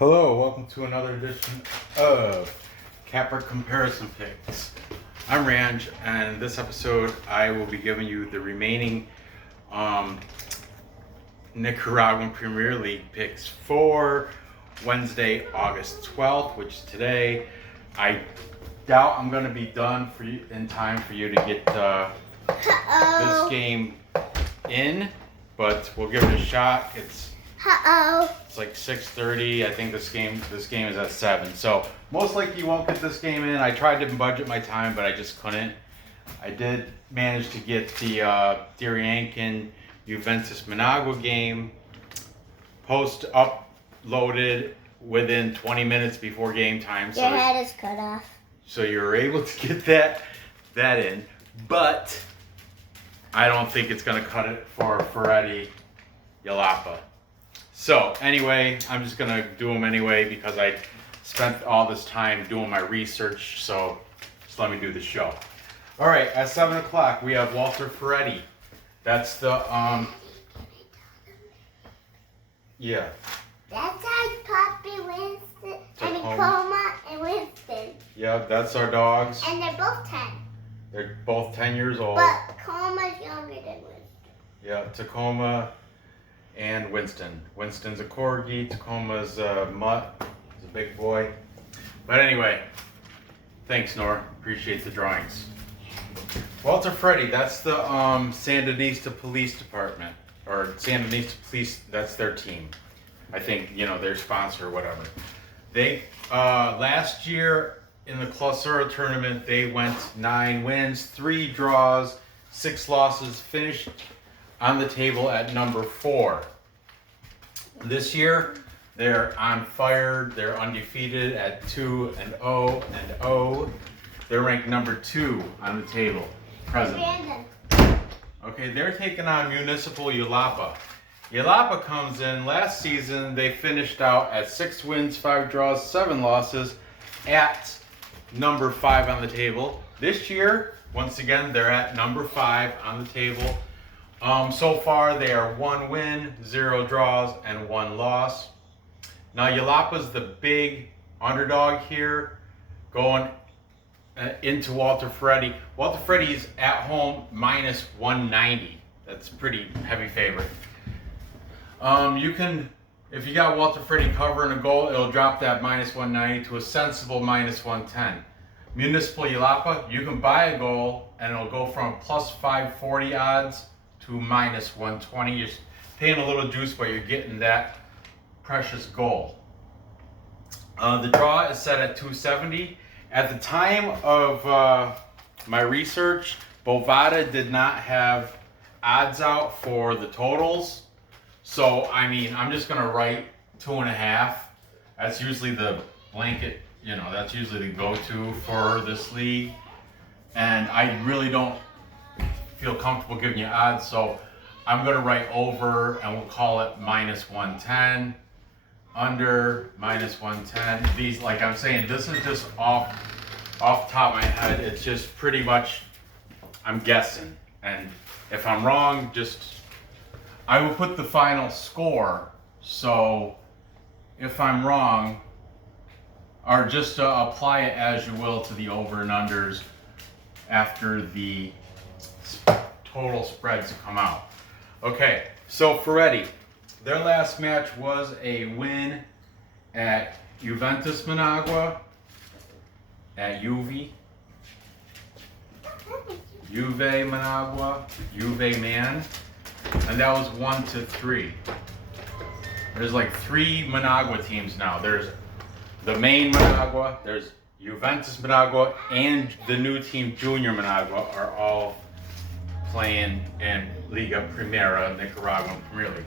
Hello, welcome to another edition of Capper Comparison Picks. I'm Ranj, and in this episode I will be giving you the remaining Nicaraguan Premier League picks for Wednesday, August 12th, which today I doubt I'm going to be done for you in time for you to get this game in, but we'll give it a shot. It's like 6:30. I think this game is at 7. So most likely you won't get this game in. I tried to budget my time, but I just couldn't. I did manage to get the Desean Juventus Managua game uploaded within 20 minutes before game time. Your head is cut off. So you were able to get that in, but I don't think it's going to cut it for Ferretti Jalapa. So anyway, I'm just going to do them anyway because I spent all this time doing my research, so just let me do the show. All right, at 7 o'clock, we have Walter Ferretti. That's the, yeah. That's our puppy Winston, Coma and Winston. Yeah, that's our dogs. And they're both 10. They're both 10 years old. But Coma's younger than Winston. Yeah, Tacoma and Winston. Winston's a corgi, Tacoma's a mutt. He's a big boy. But anyway, thanks, Nora. Appreciate the drawings. Walter Ferretti, that's the Sandinista Police Department. Or Sandinista Police, that's their team. I think, their sponsor or whatever. They, last year in the Clausura tournament, they went 9 wins, 3 draws, 6 losses, finished on the table at number 4. This year, they're on fire. They're undefeated at 2-0. They're ranked number 2 on the table presently. Okay, they're taking on Municipal Jalapa. Jalapa comes in. Last season, they finished out at 6 wins, 5 draws, 7 losses at number 5 on the table. This year, once again, they're at number 5 on the table. So far, they are 1 win, 0 draws, and 1 loss. Now, Jalapa's the big underdog here, going into Walter Ferretti. Walter Ferretti is at home minus 190. That's a pretty heavy favorite. If you got Walter Ferretti covering a goal, it'll drop that minus 190 to a sensible minus 110. Municipal Jalapa, you can buy a goal and it'll go from plus 540 odds to minus 120. You're paying a little juice, but you're getting that precious goal. The draw is set at 270. At the time of my research, Bovada did not have odds out for the totals. So, I'm just going to write 2.5. That's usually the blanket, that's usually the go-to for this league. And I really don't feel comfortable giving you odds, so I'm going to write over and we'll call it minus 110. Under, minus 110. These, like I'm saying, this is just off the top of my head. It's just pretty much, I'm guessing. And if I'm wrong, I will put the final score. So if I'm wrong, or just apply it as you will to the over and unders after the total spreads come out. Okay, so Ferretti, their last match was a win at Juventus Managua, at Juve Managua, Juve Man, and that was 1-3. There's like 3 Managua teams now. There's the main Managua, there's Juventus Managua, and the new team Junior Managua are all playing in Liga Primera, Nicaraguan Premier League.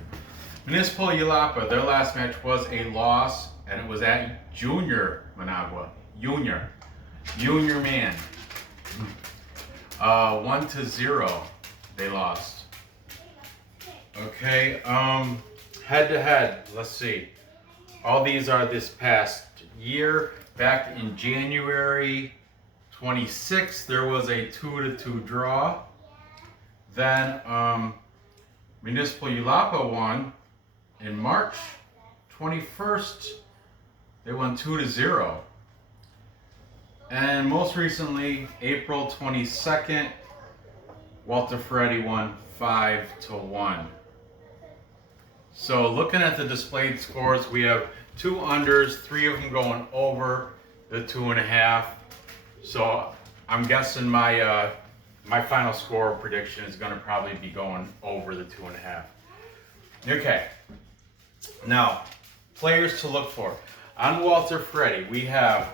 Municipal Jalapa, their last match was a loss, and it was at Junior Managua. Junior Man. 1-0, they lost. Okay, head to head, let's see. All these are this past year. Back in January 26th, there was a 2-2 draw. Then Municipal Jalapa won in March 21st. They won 2-0. And most recently, April 22nd, Walter Ferretti won 5-1. So looking at the displayed scores, we have 2 unders, 3 of them going over the 2.5. So I'm guessing my my final score prediction is going to probably be going over the 2.5. Okay. Now, players to look for. On Walter Ferretti, we have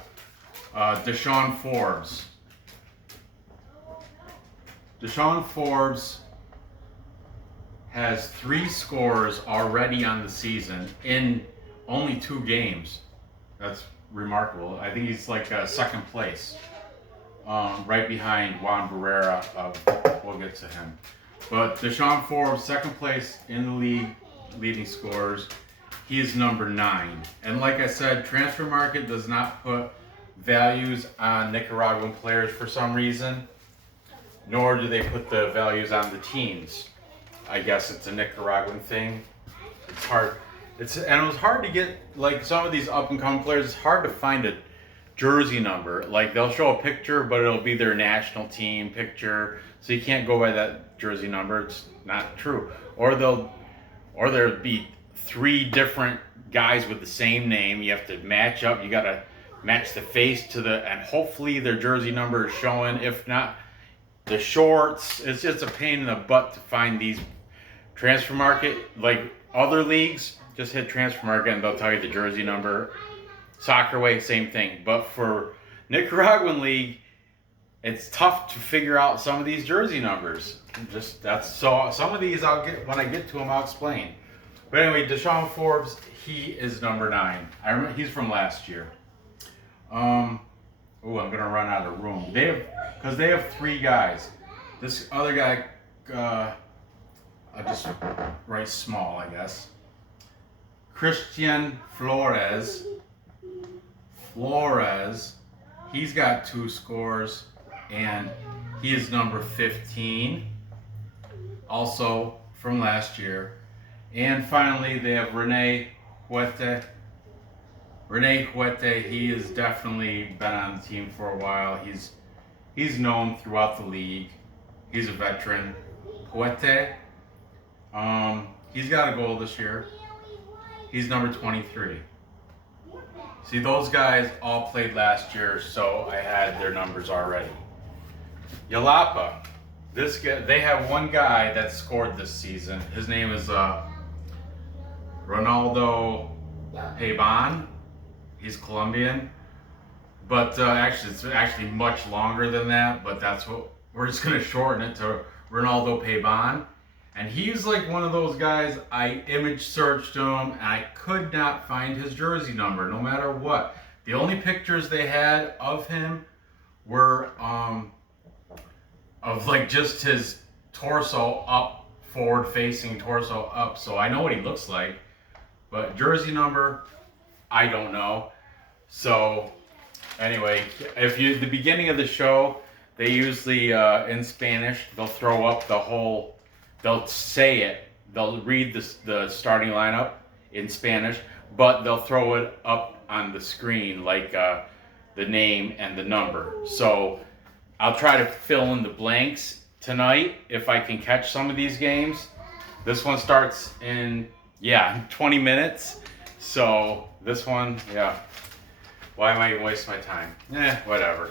Desean Forbes. Desean Forbes has 3 scores already on the season in only 2 games. That's remarkable. I think he's like second place, right behind Juan Barrera. We'll get to him. But Desean Forbes, second place in the league, leading scorers. He is number 9. And like I said, Transfer Market does not put values on Nicaraguan players for some reason, nor do they put the values on the teams. I guess it's a Nicaraguan thing. It's hard. And it was hard to get, like, some of these up and coming players. It's hard to find a jersey number. Like, they'll show a picture, but it'll be their national team picture, so you can't go by that jersey number. It's not true. Or there'll be 3 different guys with the same name. You have to match up. You got to match the face to and hopefully their jersey number is showing. If not, the shorts. It's just a pain in the butt to find these. Transfer Market, like other leagues, just hit Transfer Market and they'll tell you the jersey number. Soccer Way, same thing. But for Nicaraguan League, it's tough to figure out some of these jersey numbers. So some of these I'll get when I get to them. I'll explain. But anyway, Desean Forbes, he is number 9. I remember he's from last year. I'm gonna run out of room. Because they have 3 guys. This other guy, I'll just write small, I guess. Christian Flores, he's got 2 scores, and he is number 15, also from last year. And finally, they have Renee Huette. Renee Huette, he has definitely been on the team for a while. He's known throughout the league. He's a veteran. Huette, he's got a goal this year. He's number 23. See, those guys all played last year, so I had their numbers already. Jalapa, they have 1 guy that scored this season. His name is Ronaldo Pabon. He's Colombian, but it's actually much longer than that. But that's what we're just gonna shorten it to Ronaldo Pabon. And he's like one of those guys. I image searched him and I could not find his jersey number, no matter what. The only pictures they had of him were of like just his torso up, forward facing torso up. So I know what he looks like, but jersey number, I don't know. So anyway, the beginning of the show, they usually in Spanish, they'll throw up they'll say it, they'll read the starting lineup in Spanish, but they'll throw it up on the screen like the name and the number. So I'll try to fill in the blanks tonight if I can catch some of these games. This one starts in 20 minutes. So this one, why am I even wasting my time? Whatever.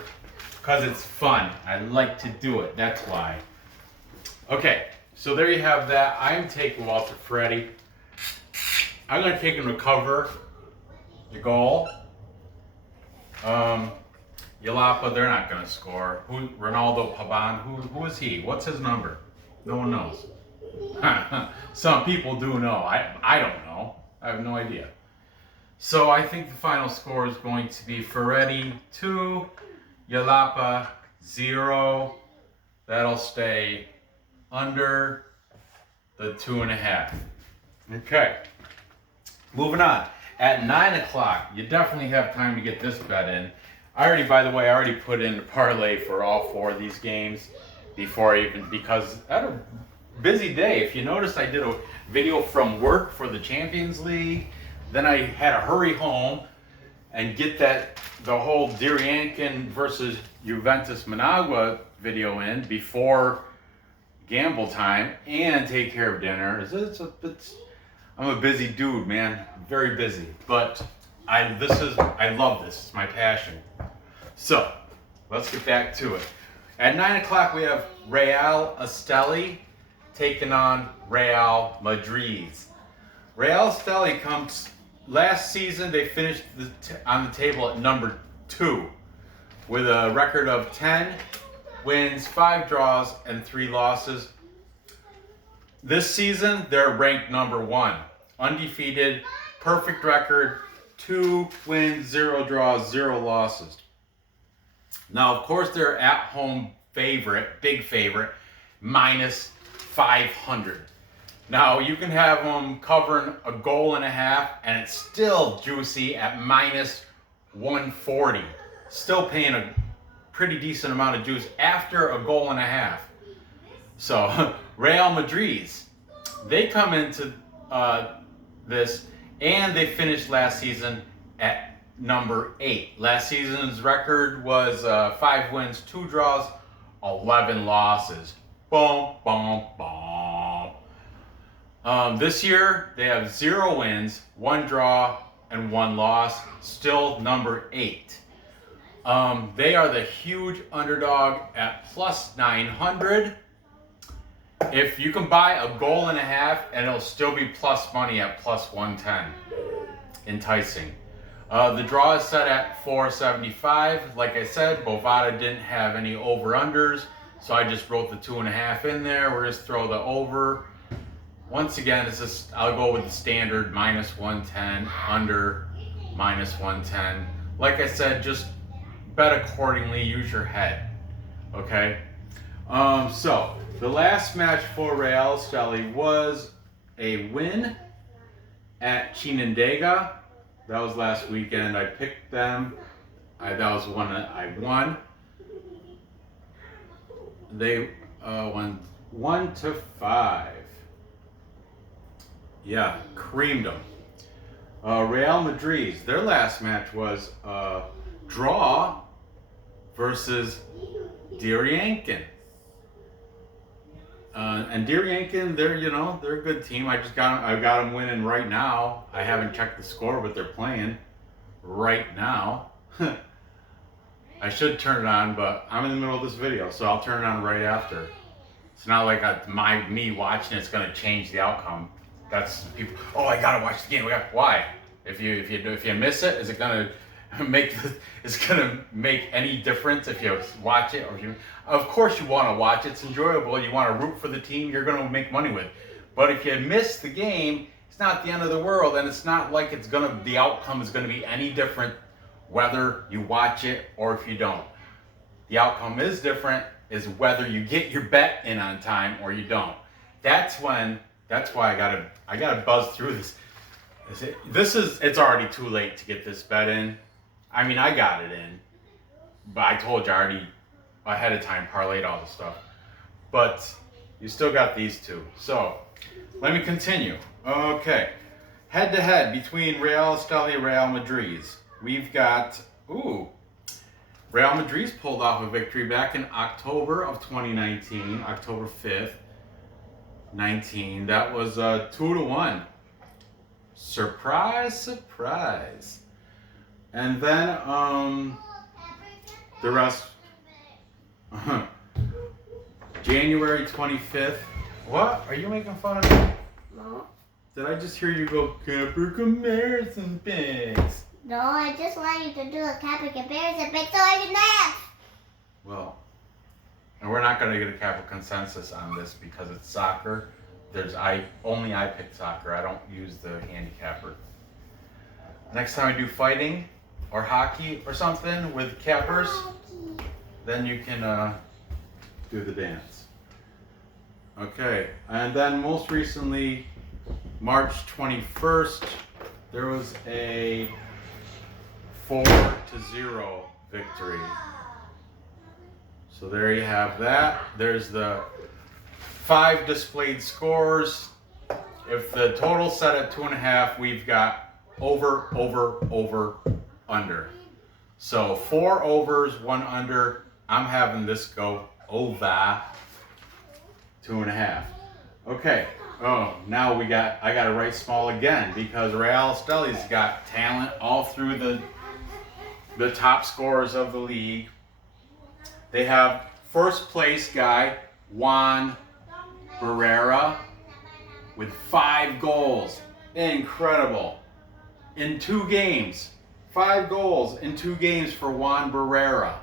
Because it's fun. I like to do it. That's why. Okay, so there you have that. I'm taking Walter Ferretti. I'm going to take him to cover the goal. Jalapa, they're not going to score. Ronaldo Pabon, who is he? What's his number? No one knows. Some people do know. I don't know. I have no idea. So I think the final score is going to be Ferretti 2, Jalapa 0. That'll stay under the 2.5. Okay. Moving on. At 9 o'clock, you definitely have time to get this bet in. By the way, I already put in the parlay for all 4 of these games because I had a busy day. If you noticed, I did a video from work for the Champions League. Then I had to hurry home. and get the whole Desean versus Juventus Managua video in before gamble time and take care of dinner. I'm a busy dude, man. Very busy. But I love this. It's my passion. So let's get back to it. At 9 o'clock we have Real Esteli taking on Real Madriz. Real Esteli comes last season. They finished on the table at number 2 with a record of 10 wins, 5 draws, and 3 losses. This season they're ranked number 1, undefeated, perfect record, 2 wins, 0 draws, 0 losses. Now, of course, they're at-home favorite, big favorite, minus 500. Now, you can have them covering a goal and a half, and it's still juicy at minus 140. Still paying a pretty decent amount of juice after a goal and a half. So, Real Madriz, they come into this, and they finished last season at number 8. Last season's record was 5 wins, 2 draws, 11 losses. Boom, boom, boom. This year, they have 0 wins, 1 draw, and 1 loss. Still number 8. They are the huge underdog at plus 900. If you can buy a goal and a half, and it'll still be plus money at plus 110. Enticing. The draw is set at 475. Like I said, Bovada didn't have any over-unders, so I just wrote the 2.5 in there. We're just throw the over. Once again, I'll go with the standard minus 110, under minus 110. Like I said, just bet accordingly. Use your head. Okay. So the last match for Real Esteli was a win at Chinandega. That was last weekend. I picked them. That was one that I won. They won 1-5. Yeah, creamed them. Real Madriz, their last match was draw versus Desean. And Desean, they're a good team. I got them winning right now. I haven't checked the score, but they're playing right now. I should turn it on, but I'm in the middle of this video, so I'll turn it on right after. It's not like me watching it's gonna change the outcome. That's people. Oh, I gotta watch the game. Why? If you miss it, is it gonna make any difference if you watch it? Of course you want to watch it. It's enjoyable. You want to root for the team you're going to make money with. But if you miss the game, it's not the end of the world, and it's not like the outcome is going to be any different whether you watch it or if you don't. The outcome is different, is whether you get your bet in on time or you don't. That's why I gotta buzz through this. It's already too late to get this bet in. I mean, I got it in, but I told you I already ahead of time parlayed all the stuff. But you still got these two. So let me continue. Okay, head to head between Real Esteli and Real Madriz. We've got Real Madriz pulled off a victory back in October of 2019, October 5th, 19. That was 2-1. Surprise, surprise. And then the rest. January 25th. What? Are you making fun of me? No. Did I just hear you go Capper comparison pics? No, I just want you to do a Kappa comparison pic so I can laugh. Well, and we're not going to get a Kappa consensus on this because it's soccer. I pick soccer. I don't use the handicapper. Next time I do fighting or hockey or something with cappers, then you can do the dance. Okay, and then most recently, March 21st, there was a 4-0 victory. So there you have that. There's the 5 displayed scores. If the total set at 2.5, we've got over, under. So 4 overs, 1 under. I'm having this go over 2.5. Okay. Oh, now I got to write small again because Real Esteli's got talent all through the top scorers of the league. They have first place guy, Juan Barrera, with 5 goals. Incredible. In 2 games. 5 goals in 2 games for Juan Barrera.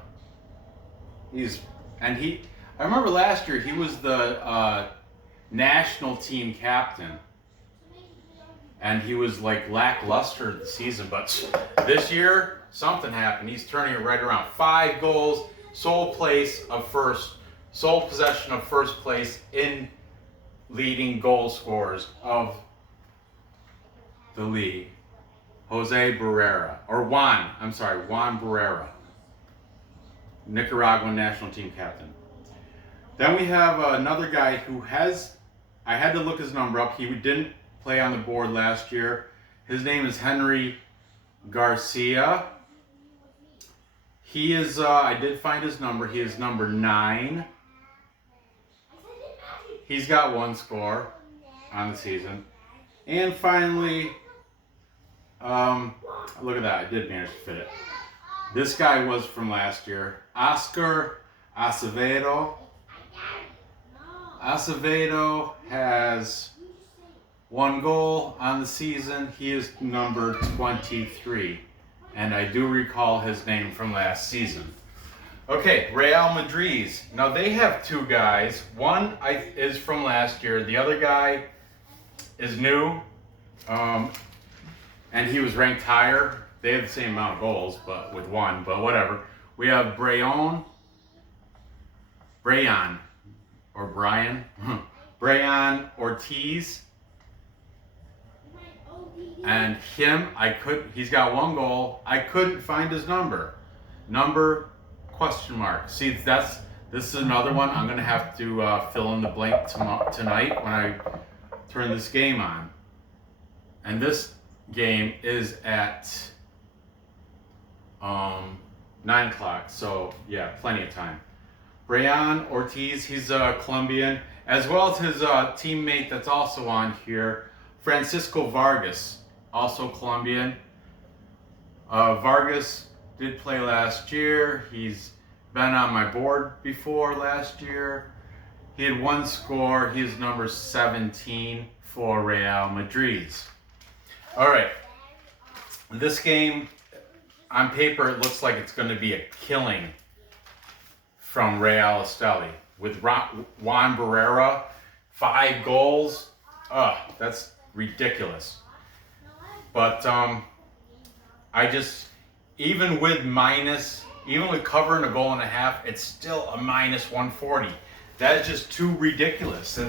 I remember last year he was the national team captain. And he was like lackluster the season, but this year something happened. He's turning it right around. 5 goals, sole possession of first place in leading goal scorers of the league. Juan Barrera, Nicaraguan national team captain. Then we have another guy who I had to look his number up. He didn't play on the board last year. His name is Henry Garcia. He is, I did find his number. He is number 9. He's got 1 score on the season. And finally, look at that. I did manage to fit it. This guy was from last year. Oscar Acevedo. Acevedo has 1 goal on the season. He is number 23. And I do recall his name from last season. Okay, Real Madriz. Now they have 2 guys. One is from last year. The other guy is new. And he was ranked higher. They have the same amount of goals, but with 1, but whatever. We have Brian Ortiz. And he's got 1 goal. I couldn't find his number. Question mark. See, this is another one I'm gonna have to fill in the blank tonight when I turn this game on. And this game is at 9 o'clock, so yeah, plenty of time. Brian Ortiz, he's a Colombian, as well as his teammate that's also on here, Francisco Vargas, also Colombian. Vargas did play last year. He's been on my board before last year. He had 1 score. He's number 17 for Real Madrid. All right. This game, on paper, it looks like it's going to be a killing from Real Esteli. With Juan Barrera, 5 goals. That's ridiculous. But even with covering a goal and a half, it's still a minus 140. That is just too ridiculous.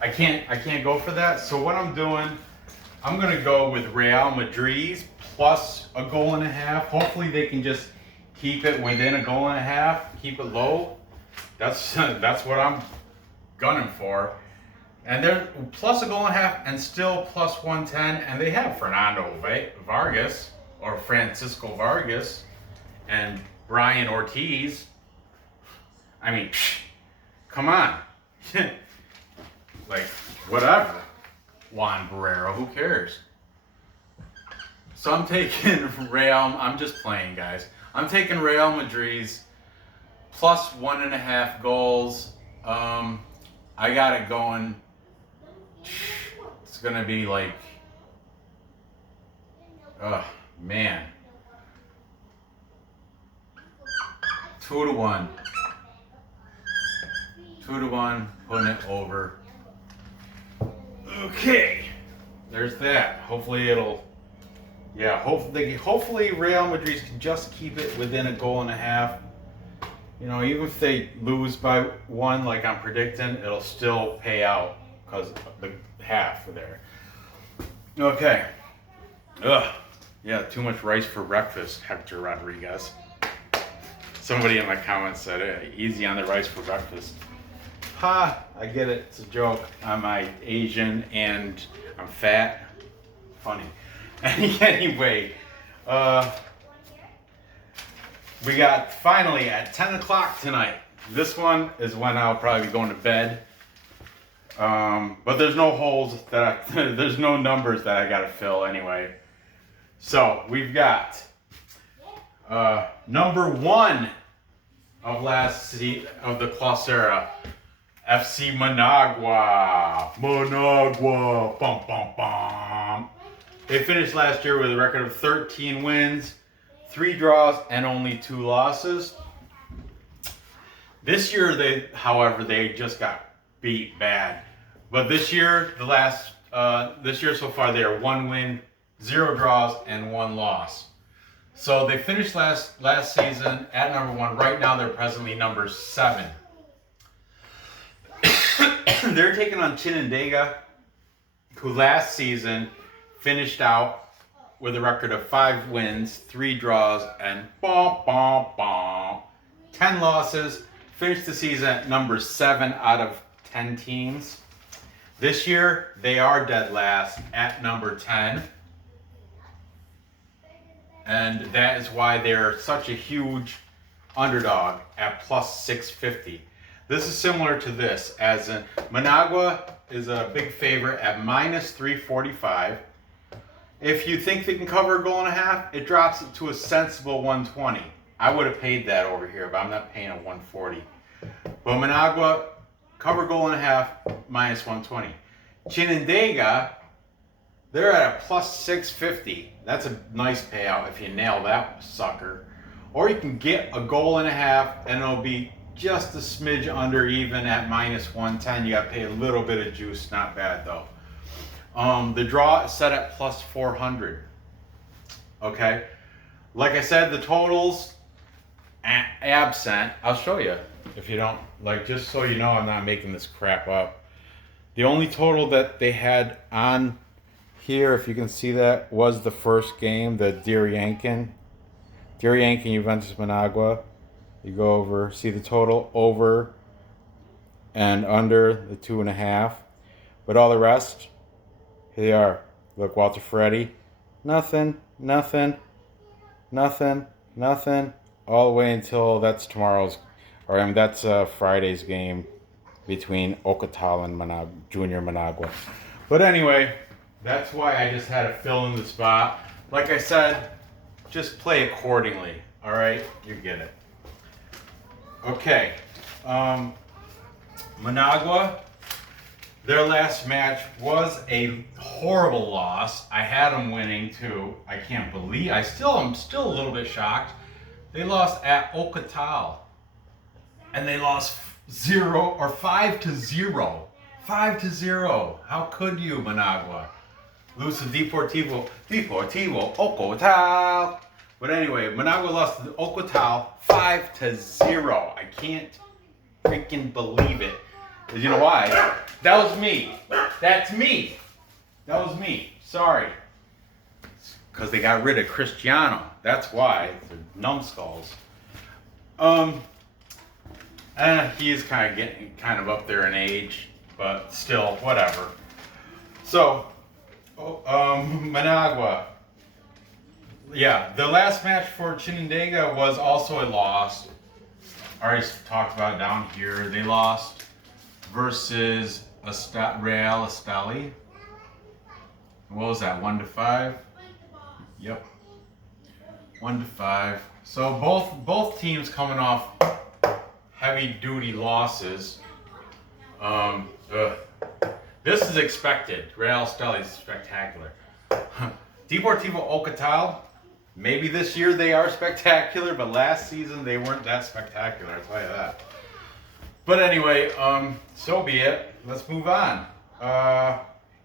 I can't go for that. So what I'm doing, I'm gonna go with Real Madrid plus a goal and a half. Hopefully they can just keep it within a goal and a half, keep it low. That's what I'm gunning for. And they're plus a goal and a half and still plus 110. And they have Fernando Vargas or Francisco Vargas and Brian Ortiz. I mean, come on. Like, whatever. Juan Barrera, who cares? So I'm taking I'm just playing, guys. I'm taking Real Madrid's plus 1.5 goals. I got it going. It's gonna be like, man. 2-1. 2-1, putting it over. Okay, there's that. Hopefully hopefully Real Madrid can just keep it within a goal and a half. You know, even if they lose by 1, like I'm predicting, it'll still pay out because of the half there. Okay. Yeah, too much rice for breakfast, Hector Rodriguez. Somebody in my comments said, easy on the rice for breakfast. Ha, I get it, it's a joke. I'm Asian and I'm fat. Funny. Anyway, we got finally at 10 o'clock tonight. This one is when I'll probably be going to bed. But there's no holes that there's no numbers that I gotta fill anyway. So we've got number 1 of of the Clausera, FC Managua. Managua, bum bum bum. They finished last year with a record of 13 wins, 3 draws, and only 2 losses. This year, however, they just got beat bad. But this year, this year so far, they are 1 win, 0 draws, and 1 loss. So they finished last season at number 1. Right now, they're presently number 7. They're taking on Chinandega, who last season finished out with a record of 5 wins, 3 draws, and 10 losses. Finished the season at number 7 out of 10 teams. This year, they are dead last at number 10. And that is why they're such a huge underdog at plus 650. This is similar to this, as in Managua is a big favorite at minus 345. If you think they can cover a goal and a half, it drops it to a sensible 120. I would have paid that over here, but I'm not paying a 140. But Managua, cover goal and a half, minus 120. Chinandega, they're at a plus 650. That's a nice payout if you nail that sucker. Or you can get a goal and a half, and it'll be just a smidge under even at minus 110. You got to pay a little bit of juice. Not bad, though. The draw is set at plus 400. Okay? Like I said, the totals absent. I'll show you if you don't, like, just so you know I'm not making this crap up. The only total that they had on here, if you can see that, was the first game, the Desean Juventus Managua. You go over, see the total over and under the 2.5. But all the rest, here they are. Look, Walter Ferretti, nothing, nothing, nothing, nothing, all the way until that's that's Friday's game between Ocotal and Junior Managua. But anyway, that's why I just had to fill in the spot. Like I said, just play accordingly. All right, you get it. Okay, Managua, their last match was a horrible loss. I had them winning too. I can't believe, I'm still a little bit shocked. They lost at Ocotal, and they lost 5-0. 5-0. How could you, Managua? Lose to Deportivo Ocotal. But anyway, Managua lost to Ocotal 5-0. I can't freaking believe it. You know why? That was me. That's me. That was me. Sorry. Because they got rid of Cristiano. That's why. They're numbskulls. He is getting up there in age, but still, whatever. So, Managua. Yeah, the last match for Chinandega was also a loss. I already talked about it down here. They lost versus Real Esteli. What was that, 1-5? Yep, 1-5. So both teams coming off heavy-duty losses. This is expected. Real Esteli is spectacular. Deportivo Ocotal, maybe this year they are spectacular, but last season they weren't that spectacular, I'll tell you that. But anyway, so be it. Let's move on.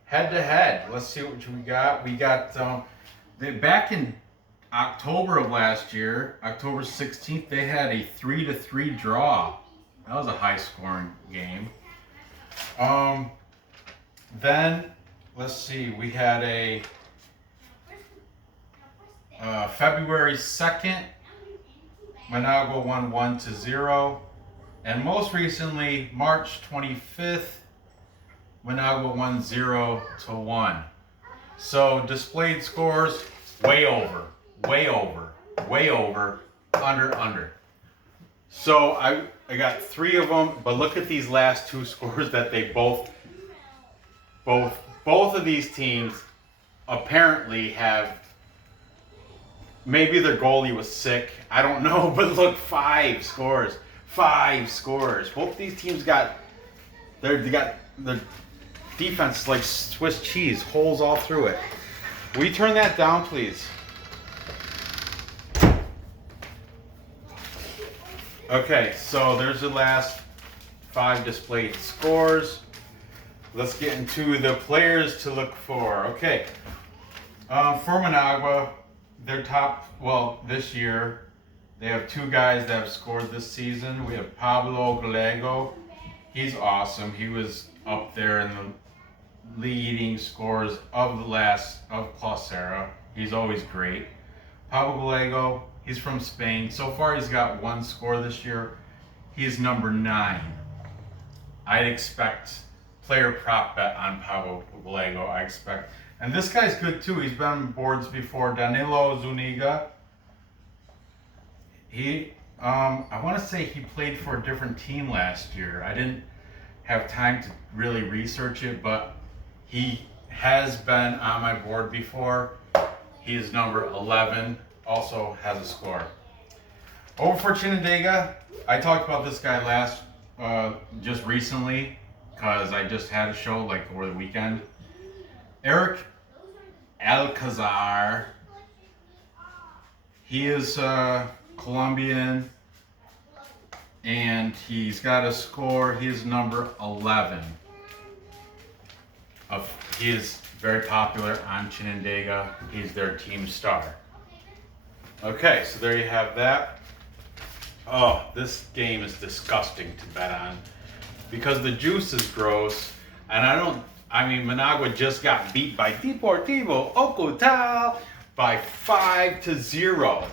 Head-to-head. Let's see what we got. We got, back in October of last year, October 16th, they had a 3-3 draw. That was a high-scoring game. Then, let's see, we had a February 2nd, Managua won 1-0. And most recently, March 25th, Managua won 0-1. So displayed scores way over, way over, way over, under. So I got 3 of them, but look at these last 2 scores that they both of these teams apparently have. Maybe their goalie was sick. I don't know, but look, 5 scores. 5 scores. Both these teams got their defense is like Swiss cheese, holes all through it. Will you turn that down, please? Okay, so there's the last 5 displayed scores. Let's get into the players to look for. Okay, for Managua, their top, well, this year, they have 2 guys that have scored this season. We have Pablo Gallego. He's awesome. He was up there in the leading scores of Plus era. He's always great. Pablo Gallego, he's from Spain. So far, he's got 1 score this year. He's number 9. I'd expect player prop bet on Pablo Gallego. I expect, and this guy's good too. He's been on boards before. Danilo Zuniga. He, I want to say he played for a different team last year. I didn't have time to really research it, but he has been on my board before. He is number 11. Also has a score. Over for Chinandega, I talked about this guy just recently, because I just had a show like over the weekend. Eric Alcazar. He is Colombian, and he's got a score. He is number 11. He is very popular on Chinandega. He's their team star. Okay, so there you have that. Oh, this game is disgusting to bet on because the juice is gross, and Managua just got beat by Deportivo Ocotal by 5-0.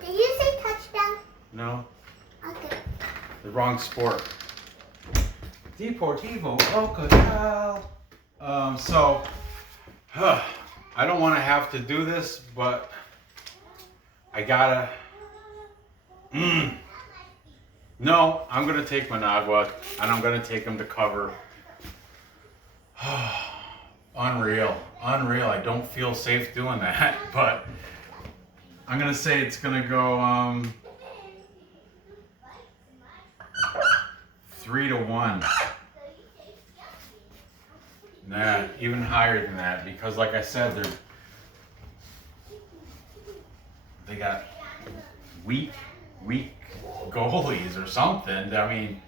Did you say touchdown? No, Okay. the wrong sport. Deportivo Ocotal. I don't want to have to do this, but I gotta. No, I'm gonna take Managua, and I'm gonna take them to cover. Unreal. I don't feel safe doing that, but I'm gonna say it's gonna go 3-1. Nah, even higher than that, because like I said, they got weak goalies or something. I mean,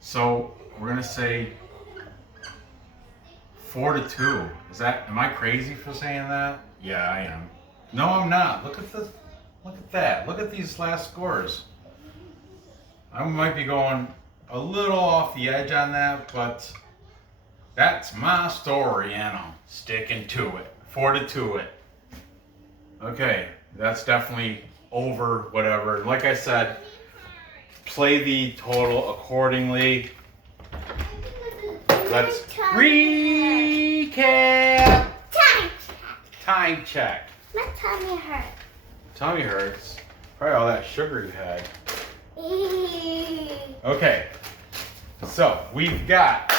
so we're gonna say 4-2. Am I crazy for saying that? Yeah, I am. No, I'm not. Look at that. Look at these last scores. I might be going a little off the edge on that, but that's my story, and I'm sticking to it. 4-2 it. Okay, that's definitely over whatever. Like I said, play the total accordingly. Let's recap. Time check. My tummy hurts. Tummy hurts. Probably all that sugar you had. Okay. So we've got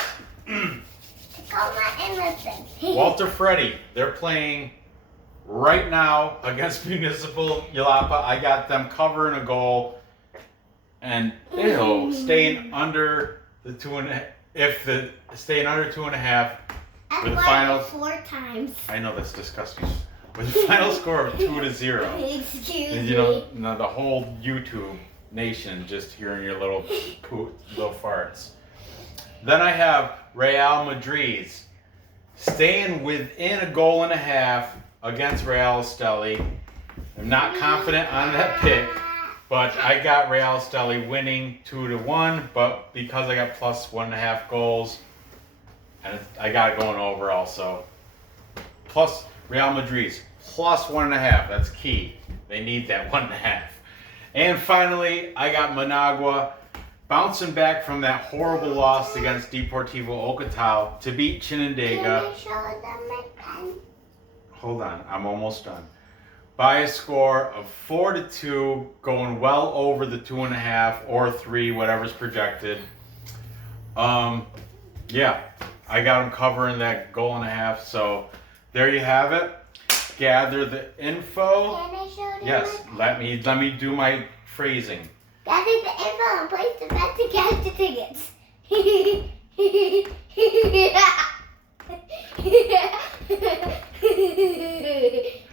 Walter Ferretti. They're playing right now against Municipal Jalapa. I got them covering a goal, and staying under the 2.5. If staying under 2.5 with the final 4 times. I know that's disgusting. With the final score of 2-0. Excuse and the whole YouTube nation just hearing your little farts. Then I have Real Madriz staying within a goal and a half against Real Esteli. I'm not confident on that pick, but I got Real Esteli winning 2-1, but because I got plus 1.5 goals, and I got it going over also. Plus Real Madriz, plus 1.5, that's key. They need that 1.5. And finally, I got Managua bouncing back from that horrible loss against Deportivo Ocotal to beat Chinandega. Can I show them my pen? Hold on, I'm almost done. by a score of 4-2, going well over the 2.5 or 3, whatever's projected. Yeah, I got them covering that 1.5 goals. So there you have it. Gather the info. Can I show them? Yes, let me do my phrasing. Gather the info and place the bet to catch the tickets.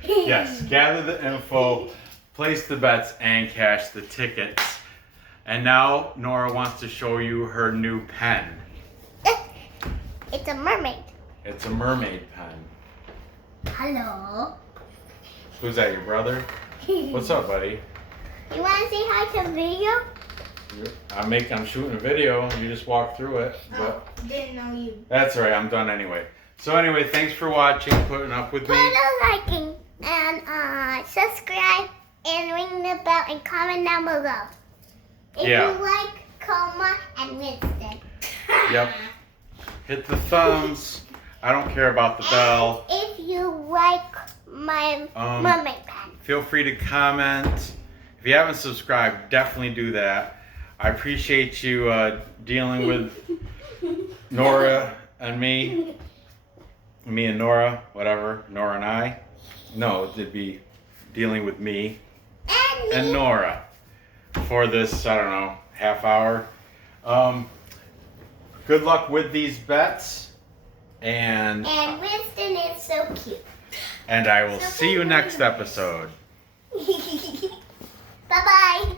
Yes, gather the info, place the bets, and cash the tickets. And now Nora wants to show you her new pen. It's a mermaid. It's a mermaid pen. Hello. Who's that, your brother? What's up, buddy? You want to say hi to the video? I'm shooting a video. You just walked through it. But Didn't know you. that's all right. I'm done anyway. So anyway, thanks for watching, putting up with Put me. a liking and subscribe and ring the bell and comment down below. If Yeah. you like Coma and Winston. Yep. Hit the thumbs. I don't care about the bell. And if you like my mermaid pen. Feel free to comment. If you haven't subscribed, definitely do that. I appreciate you dealing with Nora and me. Me and Nora, whatever. Nora and I. No, it'd be dealing with me and Nora for this, I don't know, half hour. Good luck with these bets. And Winston is so cute. I will see you next episode. Bye-bye.